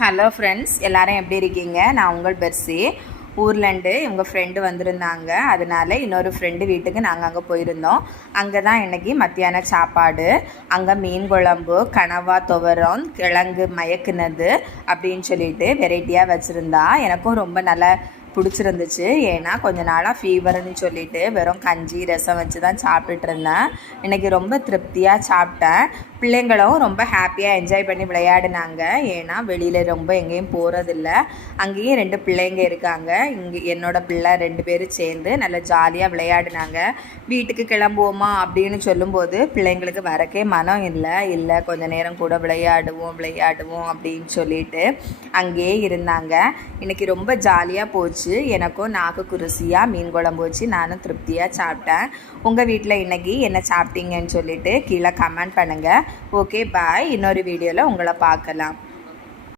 Hello friends, எல்லோரும் எப்படி இருக்கீங்க? நான் உங்கள் பெர்சி. ஊர்லேருந்து இவங்க ஃப்ரெண்டு வந்திருந்தாங்க. அதனால இன்னொரு ஃப்ரெண்டு வீட்டுக்கு நாங்கள் அங்கே போயிருந்தோம். அங்கே தான் இன்றைக்கி மத்தியான சாப்பாடு. அங்கே மீன் குழம்பு, கனவா துவரம், கிழங்கு மயக்குனது அப்படின்னு சொல்லிட்டு வெரைட்டியாக வச்சுருந்தா. எனக்கும் ரொம்ப நல்லா பிடிச்சிருந்துச்சு. ஏன்னா கொஞ்ச நாளாக ஃபீவர்னு சொல்லிட்டு வெறும் கஞ்சி ரசம் வச்சு தான் சாப்பிட்டுட்டு இருந்தேன். இன்றைக்கி ரொம்ப திருப்தியாக சாப்பிட்டேன். பிள்ளைங்களும் ரொம்ப ஹாப்பியாக என்ஜாய் பண்ணி விளையாடினாங்க. ஏன்னா வெளியில் ரொம்ப எங்கேயும் போகிறதில்ல. அங்கேயும் 2 பிள்ளைங்க இருக்காங்க. இங்கே என்னோடய பிள்ளை 2 பேரும் சேர்ந்து நல்லா ஜாலியாக விளையாடினாங்க. வீட்டுக்கு கிளம்புவோமா அப்படின்னு சொல்லும்போது பிள்ளைங்களுக்கு வரக்கே மனம் இல்லை கொஞ்சம் நேரம் கூட விளையாடுவோம் அப்படின்னு சொல்லிட்டு அங்கேயே இருந்தாங்க. இன்றைக்கி ரொம்ப ஜாலியாக போச்சு. எனக்கும் நாக்கு ருசியாக மீன் குழம்பு வச்சு நானும் திருப்தியாக சாப்பிட்டேன். உங்கள் வீட்டில் இன்றைக்கி என்ன சாப்பிட்டீங்கன்னு சொல்லிட்டு கீழே கமெண்ட் பண்ணுங்கள். ஓகே, பாய். இன்னொரு வீடியோவில் உங்களை பார்க்கலாம்.